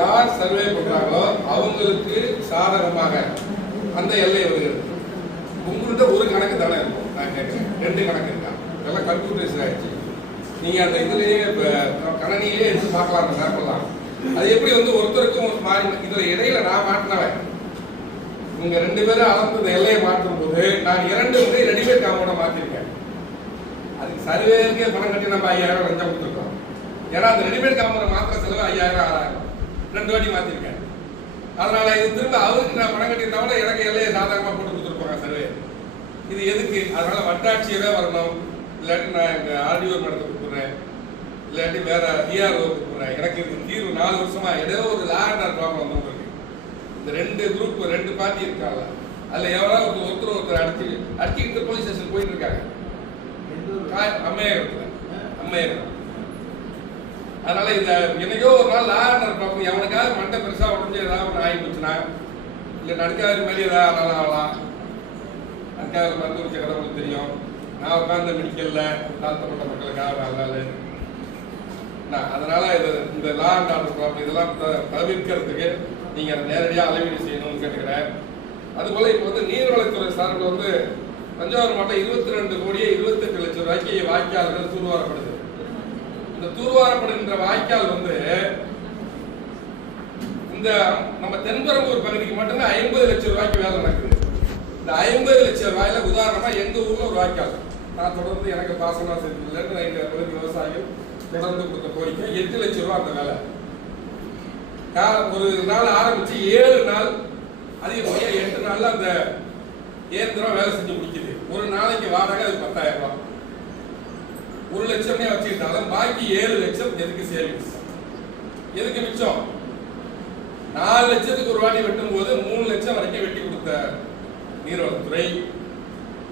யார் சர்வே பண்றாங்களோ அவங்களுக்கு சாதகமாக அந்த எல்லை வருகிறது உங்கள்கிட்ட ஒரு கணக்கு தானே இருக்கும்? நான் கேட்குறேன் ரெண்டு கணக்கு இருக்கா? இதெல்லாம் கம்ப்யூட்டரைஸ் ஆயிடுச்சு. நீங்க அந்த இதுலயே கணனியிலே எடுத்து பார்க்கலாம் அந்த அது எப்படி வந்து ஒருத்தருக்கும் மாறி இதுல இடையில நான் மாட்டினவன். இவங்க ரெண்டு பேரும் அளந்தது எல்லையை மாற்றும் போது நான் இரண்டு முறை ரெடிமேட் காம்பவுண்டை மாத்திருக்கேன். அதுக்கு சர்வேக்கே பணம் கட்டி நம்ம ஐயாயிரம் லஞ்சம் கொடுத்துருக்கோம். ஏன்னா அந்த ரெடிமேட் காம்பவுண்டை மாத்திர செலவு ஐயாயிரம் ஆறாயிரம். ரெண்டு வாட்டி மாத்திருக்கேன். அதனால இது திரும்ப அவருக்கு நான் பணம் கட்டியிருந்தா கூட எனக்கு எல்லையை சாதாரணமாக போட்டு கொடுத்துருப்பாங்க சர்வே. இது எதுக்கு? அதனால வட்டாட்சியரே வரணும். இல்லாட்டி நான் எங்க ஆர்டிஓ மேடத்தை கொடுக்குறேன் இல்லாட்டி வேற டிஆர்ஓ கொடுக்குறேன் எனக்கு இது தீர்வு நாலு வருஷமா ஏதோ ஒரு லா அண்ட் ஆர்டர் ப்ராப்ளம் வந்துருக்கு இந்த ரெண்டு குரூப் ரெண்டு பார்ட்டி இருக்காங்க. அதுல எவராவது ஒருத்தர் ஒருத்தர் அடிச்சு அடிச்சுக்கிட்டு போலீஸ் ஸ்டேஷன் போயிட்டு இருக்காங்க. அம்மையகத்துல. அம்மையகம் அதனால இந்த என்னைக்கோ ஒரு நாள் லாண்டர் பார்ப்போம். ஆர்டர் எவனுக்காவது மண்டை பெருசா உடஞ்சு ஏதாவது ஒன்று ஆகி போச்சுன்னா இல்லை நடுக்காது மாதிரி ஏதாவது ஆனாலும் ஆகலாம். அதுக்காக மருந்து வச்ச கடவுளுக்கு தெரியும். நான் உட்கார்ந்த மெடிக்கல்ல தாழ்த்தப்பட்ட மக்களுக்காக வேலை நான் அதனால இது இந்த லா அண்ட் ஆர்டர் ப்ராப்ளம் இதெல்லாம் த- தவிர்க்கிறதுக்கு நீங்க அதை நேரடியாக அளவீடு செய்யணும்னு கேட்டுக்கிறேன். அதுபோல இப்போ வந்து நீர்வளத்துறை சார்பில் வந்து தஞ்சாவூர் மாவட்டம் இருபத்தி ரெண்டு கோடியே இருபத்தெட்டு லட்சம் ரூபாய்க்கு வாய்க்கால்கள் தூர்வாரப்படுது. இந்த தூர்வாரப்படுகின்ற வாய்க்கால் வந்து இந்த நம்ம தென்பெரம்பூர் பகுதிக்கு மட்டுமே ஐம்பது லட்சம் ரூபாய்க்கு வேலை நடக்குது. இந்த ஐம்பது லட்சம் ரூபாயில உதாரணமா எங்க ஊர்ல ஒரு வாய்க்கால். நான் தொடர்ந்து எனக்கு பாசன செஞ்சு எங்க பகுதி விவசாயிகள் தொடர்ந்து கொடுத்த கோரிக்கை. எட்டு லட்சம் ரூபாய் அந்த வேலை. கா- ஒரு நாள் ஆரம்பிச்சு ஏழு நாள் அதிகமாக எட்டு நாள்ல அந்த இயந்திரம் வேலை செஞ்சு முடிக்குது. ஒரு நாளைக்கு வாடகை அது பத்தாயிரம் ரூபாய் ஒரு லட்சமே வச்சுக்கிட்டாலும் பாக்கி ஏழு லட்சம் எதுக்கு சேவிங்ஸ் எதுக்கு மிச்சம்? நாலு லட்சத்துக்கு ஒரு வாட்டி வெட்டும் போது மூணு லட்சம் வரைக்கும் வெட்டி கொடுத்த நீர்வளத்துறை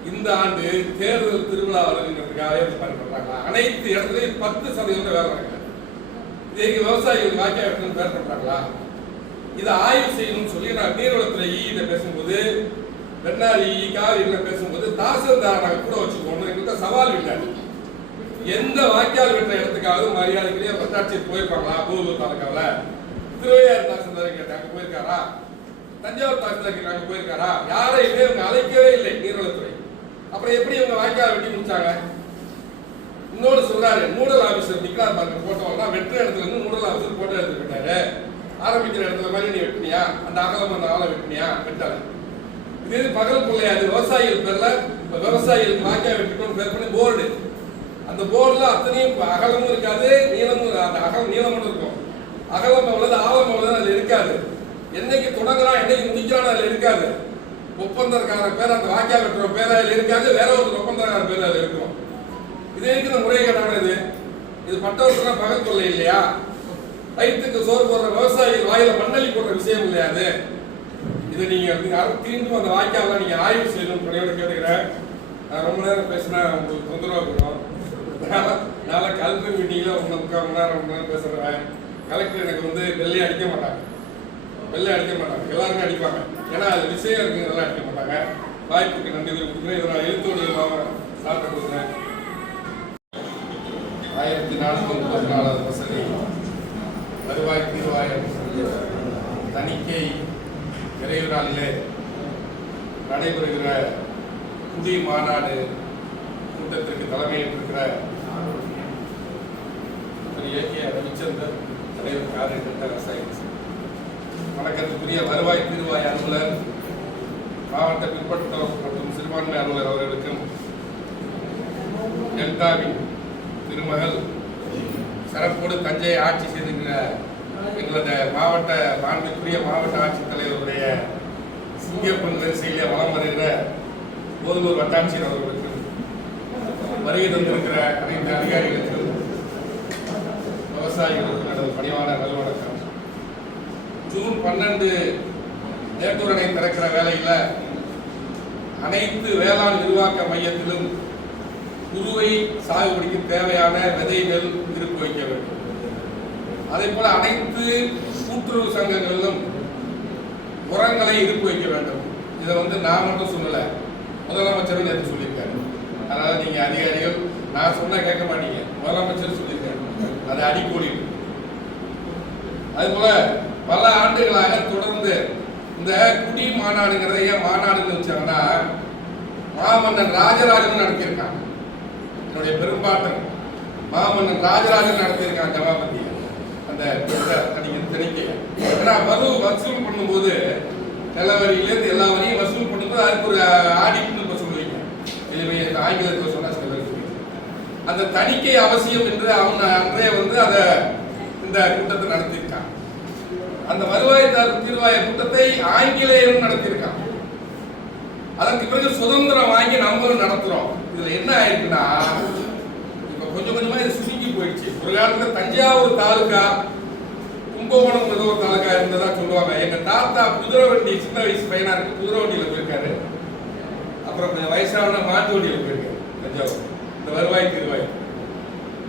இந்த ஆண்டு தேர்தல் திருவிழா வருதுங்கிறதுக்காக ஏற்பாடு அனைத்து இடத்துலையும் பத்து சதவீதம் வேலை நடக்கல எங்க விவசாயிகள் வாக்கியா வெட்டணும் பேர் பண்றாங்களா இதை ஆய்வு செய்யணும்னு சொல்லி நான் நீர்வளத்துறை ஈகிட்ட பேசும்போது வெண்ணாரி காவிரியில் பேசும்போது தாசில்தார் நாங்கள் கூட வச்சுக்கோன்னு எங்கள்கிட்ட சவால் இல்லை. எந்த வாய்க்கால் வெட்டுற இடத்துக்காவது மரியாதைக்குரிய வட்டாட்சியர் போயிருப்பாங்களா? பூலூர் தாலுக்காவில் திருவையார் தாசில்தார் கேட்டாங்க போயிருக்காரா? தஞ்சாவூர் தாசில்தார் கேட்டாங்க போயிருக்காரா? யாரையுமே இவங்க அழைக்கவே இல்லை நீர்வளத்துறை. அப்புறம் எப்படி இவங்க வாய்க்கால் வெட்டி முடிச்சாங்க? இன்னொரு சொல்றாரு நூடல் ஆபீசர் நிக்கிறார் பாருங்க போட்டோம்னா வெற்ற வெட்டுற இடத்துல இருந்து நூடல் ஆபீசர் போட்டோ எடுத்து விட்டாரு ஆரம்பிக்கிற இடத்துல மாதிரி நீ வெட்டினியா? அந்த அகலம் அந்த ஆளை வெட்டினியா? வெட்டாரு இது பகல் அது விவசாயிகள் பேர்ல விவசாயிகளுக்கு வாய்க்கால் வெட்டிக்கணும் பேர் பண்ணி போர்டு அந்த போர்ல அத்தனையும் அகலமும் இருக்காது நீளமும் அந்த அகலம் நீளமும் இருக்கும். அகலம் அவ்வளவு ஆழம் அவ்வளவு அதுல இருக்காது. என்னைக்கு தொடங்குறான் என்னைக்கு முடிக்கிறான் அதுல இருக்காது. ஒப்பந்தக்கார பேர் அந்த வாய்க்கால் வெட்டுற பேர் அதுல இருக்காது. வேற ஒரு ஒப்பந்தக்கார பேர் அதுல இருக்கும். இது இருக்கிற முறைகேடான இது. இது பட்டவர்கள் பகல் இல்லையா? வயிற்றுக்கு சோறு போடுற விவசாயிகள் வாயில மண்ணளி போடுற விஷயம் இல்லையா அது? இது நீங்க நீங்க யாரும் தீண்டும் அந்த வாய்க்கால நீங்க ஆய்வு செய்யணும் பணியோட கேட்டுக்கிறேன். நான் ரொம்ப நேரம் பேசினா உங்களுக்கு தொந்தரவா இருக்கும் நான் அதனால கலெக்டர் மீட்டிங்கில் உங்க முக்கால் மணி நேரம் ரொம்ப நேரம் பேசுகிறேன் கலெக்டர் எனக்கு வந்து வெள்ளை அடிக்க மாட்டாங்க. வெள்ளை அடிக்க மாட்டாங்க. எல்லாருமே அடிப்பாங்க. ஏன்னா அது விஷயம் இருக்குங்கிறதெல்லாம் அடிக்க மாட்டாங்க. வாய்ப்புக்கு நன்றி கொடுக்குறேன் இதை நான் எழுத்தோடு சாப்பிட்டு கொடுக்குறேன் ஆயிரத்தி நானூற்றி முப்பத்தி நாலாவது வசதி. வருவாய் தீர்வாயம் தணிக்கை நிறைவு நாளிலே நடைபெறுகிற புதிய மாநாடு கூட்டத்திற்கு தலைமையேற்றிருக்கிற இயக்கிய ஏ ரவிச்சந்தர் தலைவர் காரியகர்த்தா ரசாயன வணக்கத்துக்குரிய வருவாய் தீர்வாய் அலுவலர் மாவட்ட பிற்படுத்தல் மற்றும் சிறுபான்மை அலுவலர் அவர்களுக்கும் டெல்டாவின் திருமகள் சிறப்போடு தஞ்சையை ஆட்சி செய்திருக்கிற எங்களது மாவட்ட மாண்புக்குரிய மாவட்ட ஆட்சித்தலைவருடைய சிங்கப்பன் வரிசையிலே வளம் வருகிற போதூர் வட்டாட்சியர் அவர்களுக்கு வருகை தந்திருக்கிற அனைத்து அதிகாரிகளுக்கும் விவசாயிகளுக்கு எனது பணிவான நல்வணக்கம் ஜூன் பன்னெண்டு மேட்டூர் அணை திறக்கிற வேலையில் அனைத்து வேளாண் விரிவாக்க மையத்திலும் குருவை சாகுபடிக்கு தேவையான விதை நெல் இருப்பு வைக்க வேண்டும். அதே போல அனைத்து கூட்டுறவு சங்கங்களிலும் உரங்களை இருப்பு வைக்க வேண்டும். இதை வந்து நான் மட்டும் சொல்லலை முதலமைச்சரும் நேற்று சொல்லியிருக்காரு. அதாவது நீங்கள் அதிகாரிகள் நான் சொன்னால் கேட்க மாட்டீங்க. முதலமைச்சர் சொல்லி அது அடிக்கோடி அதுபோல பல ஆண்டுகளாக தொடர்ந்து இந்த குடி மாநாடுங்கிறத ஏன் மாநாடுன்னு வச்சாங்கன்னா மாமன்னன் ராஜராஜன் நடத்தியிருக்கான் என்னுடைய பெரும்பாட்டன் மாமன்னன் ராஜராஜன் நடத்தியிருக்காங்க ஜமாபதி அந்த நீங்க திணைக்கை ஏன்னா வரு வசூல் பண்ணும்போது நிலவரியிலேருந்து எல்லா வரியும் வசூல் பண்ணும்போது அதுக்கு ஒரு ஆடிட்னு இப்போ சொல்லுவீங்க இதுவே ஆங்கிலத்தில் சொன்னா சில பேர் புரியும். அந்த தணிக்கை அவசியம் என்று அவன் அன்றைய வந்து அதை இந்த கூட்டத்தை நடத்தியிருக்கான் அந்த வருவாய் தீர்வாய கூட்டத்தை ஆங்கிலேயரும் நடத்தியிருக்கான் அதற்கு பிறகு சுதந்திரம் வாங்கி நம்மளும் நடத்துறோம். இதுல என்ன ஆயிருக்குன்னா இப்ப கொஞ்சம் கொஞ்சமா இது சுருங்கி போயிடுச்சு. ஒரு காலத்துல தஞ்சாவூர் தாலுகா கும்பகோணம் ஏதோ ஒரு தாலுகா இருந்ததா சொல்லுவாங்க. எங்க தாத்தா குதிரை வண்டி சின்ன வயசு பையனா இருக்கு குதிரை வண்டியில போயிருக்காரு. அப்புறம் கொஞ்சம் வயசான மாட்டு வண்டியில போயிருக்காரு தஞ்சாவூர். இந்த வருவாய் திருவாய்.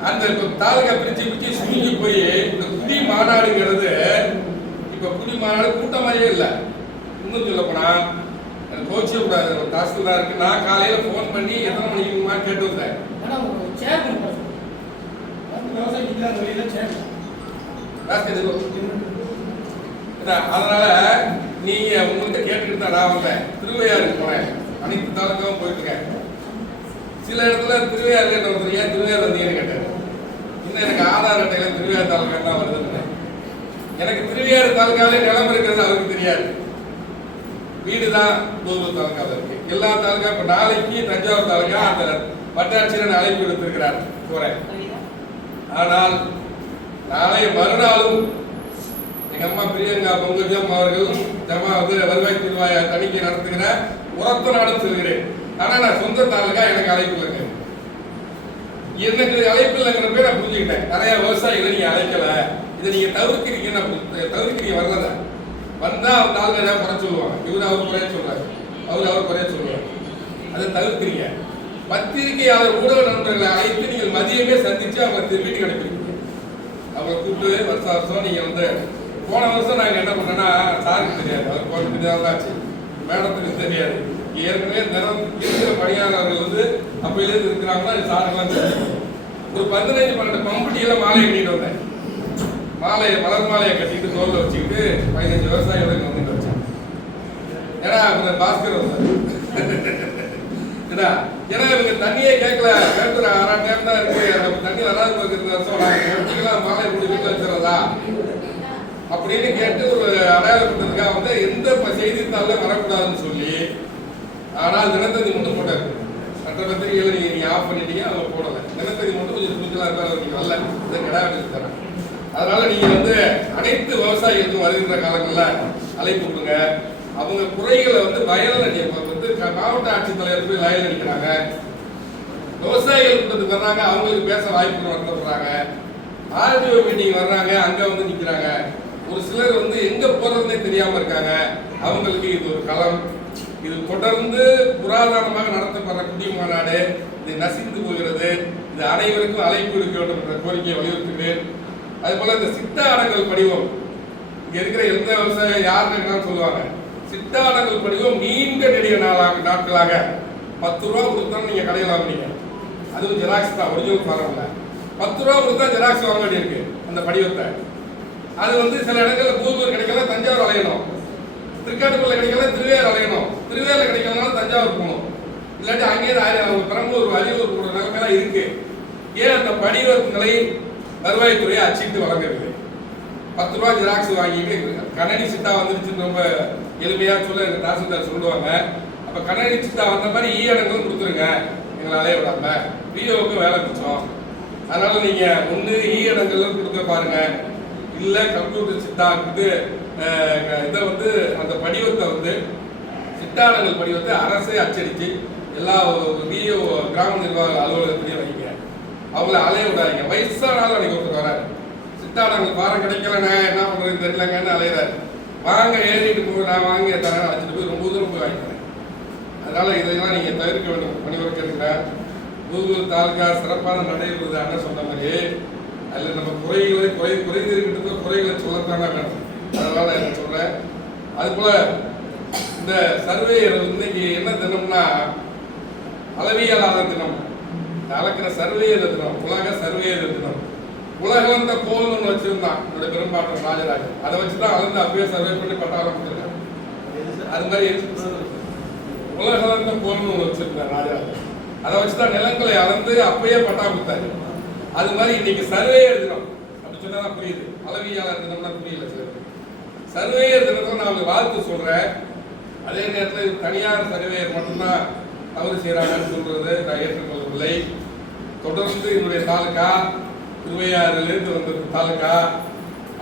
அந்த தாலுகா பிரிச்சு பிரிச்சு சுருங்கி போய் இந்த குடி மாநாடுங்கிறது இப்ப குடி மாநாடு கூட்டமாயே இல்லை. இன்னும் சொல்ல போனா எனக்கு கோச்சிய கூடாது. ஒரு தாசில்தாருக்கு நான் காலையில ஃபோன் பண்ணி எத்தனை மணிக்குமா கேட்டு வந்தேன். அதனால நீங்க உங்கள்கிட்ட கேட்டுக்கிட்டு தான் நான் வந்தேன். திருவையாருக்கு போனேன். அனைத்து தாலுக்காவும் போயிட்டு இருக்கேன். சில இடத்துல திருவையாறு என்ன ஒருத்தர் ஏன் திருவையாறு வந்தீங்கன்னு கேட்டாரு இன்னும் எனக்கு ஆதார் அட்டையில திருவிழா தாலுக்கா தான் வருது எனக்கு திருவையாறு தாலுக்காவிலே நிலம் இருக்கிறது அவருக்கு தெரியாது. வீடு தான் தூதூர் தாலுக்காவில் இருக்கு. எல்லா தாலுக்கா இப்ப நாளைக்கு தஞ்சாவூர் தாலுக்கா அந்த வட்டாட்சியர் அழைப்பு கொடுத்திருக்கிறார் போறேன். ஆனால் நாளை மறுநாளும் எங்க அம்மா பிரியங்கா பொங்கஜம் அவர்கள் ஜமா வந்து வருவாய் திருவாயா தணிக்கை நடத்துகிற உரத்த நாடும் சொல்கிறேன் ஆனா நான் சொந்த தாலுக்கா எனக்கு அழைப்பு இல்லைங்க. எனக்கு அழைப்பு இல்லைங்கிற பேர் நான் புரிஞ்சுக்கிட்டேன். நிறைய விவசாயிகளை நீங்க அழைக்கல. இதை நீங்க தவிர்க்கிறீங்க நான் தவிர்க்கிறீங்க வரலத வந்தா அவர் தாலுக்கா ஏதாவது குறை சொல்லுவாங்க. இவர் அவர் குறைய சொல்றாரு. அவர் அவர் குறைய சொல்லுவார் அதை தவிர்க்கிறீங்க. பத்திரிகையாளர் ஊடக நண்பர்களை அழைத்து நீங்கள் மதியமே சந்திச்சு அவங்களை திரு- வீட்டுக்கு அனுப்பிடுவீங்க அவங்களை கூப்பிட்டு வருஷம் வருஷம் நீங்க வந்து போன வருஷம் நாங்கள் என்ன பண்ணோன்னா சாருக்கு தெரியாது. அவர் போன தான் ஆச்சு. மேடத்துக்கு தெரியாது. ஏற்கனவே நிறம் இருக்கிற பணியாளர்கள் வந்து அப்பயிலேருந்து இருக்கிறாங்கன்னா சாருக்கெல்லாம் தெரியும். ஒரு பதினஞ்சு பன்னெண்டு பம்புட்டியில மாலை கட்டிட்டு வந்தேன். மாலையை மலர் மாலையை கட்டிட்டு தோல்ல வச்சுக்கிட்டு பதினஞ்சு விவசாயிகளை வந்துட்டு வச்சேன். ஏன்னா அந்த பாஸ்கர் வந்தார் ஏன்னா ஏன்னா இவங்க தண்ணியே கேட்கல. கேட்கிற அரை நேரம் தான் இருக்கு. தண்ணி வராது போகுது மாலை முடிவு வீட்டில் வச்சிடறதா? அப்படின்னு கேட்டு ஒரு அடையாளப்படுத்துறதுக்காக வந்து எந்த ப- செய்தித்தாளில் வரக்கூடாதுன்னு சொல்லி ஆனால் தினத்தந்தி மட்டும் போட்டார். மற்ற பத்திரிகைகளை நீங்க நீங்க ஆஃப் பண்ணிட்டீங்க அவங்க போடல. தினத்தந்தி மட்டும் கொஞ்சம் துணிச்சலா இருக்காரு நீங்க நல்ல இதை கடா தரேன் அதனால நீங்க வந்து அனைத்து விவசாயிகளுக்கும் வருகின்ற காலங்களில் அழைப்பு கொடுங்க. அவங்க குறைகளை வந்து வயலில் நீ- வந்து க- மாவட்ட ஆட்சித்தலைவர் போய் வயல் அடிக்கிறாங்க. விவசாயிகள் கூட்டத்துக்கு வர்றாங்க அவங்களுக்கு பேச வாய்ப்பு நடத்தப்படுறாங்க ஆர்டிஓ மீட்டிங் வர்றாங்க அங்க வந்து நிற்கிறாங்க ஒரு சிலர் வந்து எங்க போறதுன்னே தெரியாம இருக்காங்க. அவங்களுக்கு இது ஒரு களம். இது தொடர்ந்து புராதனமாக நடத்தப்படுற குடி மாநாடு. இது நசிந்து போகிறது. இது அனைவருக்கும் அழைப்பு இருக்க வேண்டும் என்ற கோரிக்கையை வலியுறுத்துகிறேன். அது போல இந்த சித்தாடங்கள் படிவம். இங்க இருக்கிற எந்த விவசாயம் யார் சொல்லுவாங்க. சித்தாடங்கள் படிவம் நீண்ட நெடிய நாளாக நாட்களாக பத்து ரூபா கொடுத்தா நீங்க கடையில் வாங்குனீங்க அதுவும் ஜெராக்ஸ் தான் ஒரிஜினல் ஃபார்ம் பத்து ரூபா கொடுத்தா ஜெராக்ஸ் வாங்க வேண்டியிருக்கு அந்த படிவத்தை. அது வந்து சில இடங்கள்ல கூகுள் கிடைக்கல தஞ்சாவூர் அலையணும். திருக்காட்டுக்குள்ள கிடைக்கல திருவேர் அலையணும். திருவையாறுல கிடைக்கலனாலும் தஞ்சாவூர் போகணும். இல்லாட்டி அங்கேயே ஆரி- பெரம்பலூர் அரியலூர் கூட நிலைமைலாம் இருக்கு. ஏன் அந்த படிவங்களை வருவாய்த்துறையை அச்சிட்டு வழங்கவில்லை? பத்து ரூபா ஜெராக்ஸ் வாங்கிட்டு கண்ணாடி சிட்டா வந்துருச்சுன்னு ரொம்ப எளிமையா சொல்ல எங்க தாசில்தார் சொல்லுவாங்க. அப்ப கண்ணாடி சிட்டா வந்த மாதிரி ஈ இடங்களும் கொடுத்துருங்க. எங்களை அலைய விடாம. பிஓவுக்கு வேலை மிச்சம். அதனால நீங்க ஒண்ணு ஈ இடங்கள்லாம் கொடுக்க பாருங்க. இல்லை கம்ப்யூட்டர் சிட்டா வந்து இதை வந்து அந்த படிவத்தை வந்து சிட்டாடங்கள் படிவத்தை அரசே அச்சடிச்சு எல்லா விஓ கிராம நிர்வாக அலுவலகத்திலையும் வைங்க. அவங்கள அலைய விடாதீங்க. வயசானாலும் அன்னைக்கு ஒருத்தர் வராரு. சித்தாடங்கள் பாரம் கிடைக்கலண்ணே என்ன பண்ணுறதுன்னு தெரியலங்கன்னு அலையிறாரு. வாங்க ஏறிட்டு போய் நான் வாங்கி தரேன் வச்சுட்டு போய் ரொம்ப தூரம் போய் வாங்கிக்கிறேன். அதனால் இதெல்லாம் நீங்கள் தவிர்க்க வேண்டும். பணிவருக்கு கூகுள் தாலுகா சிறப்பான நடைபெறுது அண்ணன் சொன்ன மாதிரி அதில் நம்ம குறைகளை குறை குறைந்திருக்கிட்டு குறைகளை சொல்லத்தான் வேணும். அதனால நான் சொல்றேன். அது போல இந்த சர்வேயர் இன்னைக்கு என்ன தினம்னா அளவியலாளர் தினம். அளக்கிற சர்வேயர் தினம் உலக சர்வேயர் தினம். உலகளந்த கோல்னு ஒன்று வச்சிருந்தான் என்னுடைய பெரும்பாட்டம் ராஜராஜன். அதை வச்சு தான் அளந்து அப்பயே சர்வே பண்ணி பட்டா ஆரம்பிச்சிருக்காரு. அது மாதிரி உலகளந்த கோல்னு ஒன்று வச்சிருந்தார் ராஜராஜன். அதை வச்சு தான் நிலங்களை அளந்து அப்பயே பட்டா கொடுத்தாரு. அது மாதிரி இன்னைக்கு சர்வே தினம். அப்படி சொன்னா தான் புரியுது. அளவியாளர் தினம்னா புரியல சார். சர்வேயர் தினத்தில் நான் வாழ்த்து சொல்கிறேன் அதே நேரத்தில் தனியார் சர்வேயர் மட்டும்தான் தவறு செய்கிறாங்கன்னு சொல்கிறது நான் ஏற்றுக்கொள்ளவில்லை. தொடர்ந்து என்னுடைய தாலுக்கா திருவையாறிலிருந்து வந்த தாலுக்கா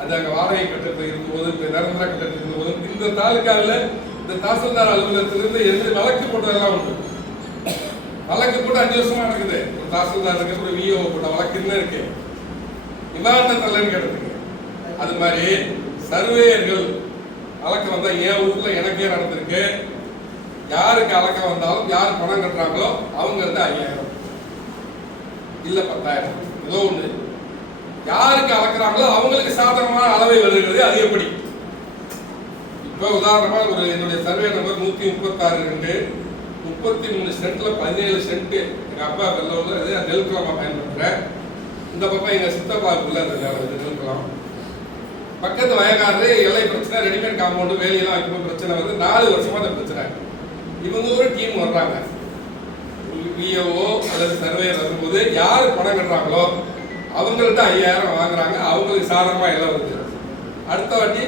அது அங்கே வாடகை கட்டத்தில் இருக்கும்போது இந்த நிரந்தர கட்டத்தில் இருக்கும்போது இந்த தாலுக்காவில் இந்த தாசில்தார் அலுவலகத்திலிருந்து எந்த வழக்கு போட்டதெல்லாம் உண்டு. வழக்கு போட்டு அஞ்சு வருஷமா நடக்குது. ஒரு தாசில்தார் இருக்கு ஒரு விஓ போட்ட வழக்கு இன்னும் இருக்கு. நிவாரண கேட்டது. அது மாதிரி சர்வேயர்கள் அளக்க வந்தால் என் ஊரில் எனக்கே நடந்திருக்கு. யாருக்கு அளக்க வந்தாலும் யார் பணம் கட்டுறாங்களோ அவங்க இருந்து ஐயாயிரம். இல்லை பத்தாயிரம். ஏதோ ஒன்று யாருக்கு அளக்குறாங்களோ அவங்களுக்கு சாதகமான அளவை வருகிறது அது எப்படி? இப்போ உதாரணமாக ஒரு என்னுடைய சர்வே நம்பர் நூற்றி முப்பத்தாறு ரெண்டு. முப்பத்தி மூணு சென்ட்ல பதினேழு சென்ட் எங்கள் அப்பா வெள்ளம் இது நெல் குளமா பயன்படுத்துறேன். இந்த பக்கம் எங்கள் சித்தப்பாவுக்குள்ள அந்த நிலம் நெல் பக்கத்து வயக்காடு எல்லை பிரச்சனை ரெடிமேட் காம்பவுண்டு வேலையெல்லாம் வைக்கும்போது பிரச்சனை வந்து நாலு வருஷமா அந்த பிரச்சனை இவங்க ஒரு டீம் வர்றாங்க. விஏஓ அல்லது சர்வேயர் வரும்போது யார் பணம் கட்டுறாங்களோ அவங்கள்ட்ட ஐயாயிரம் வாங்குறாங்க. அவங்களுக்கு சாதகமாக எல்லாம் வருது அடுத்த வாட்டி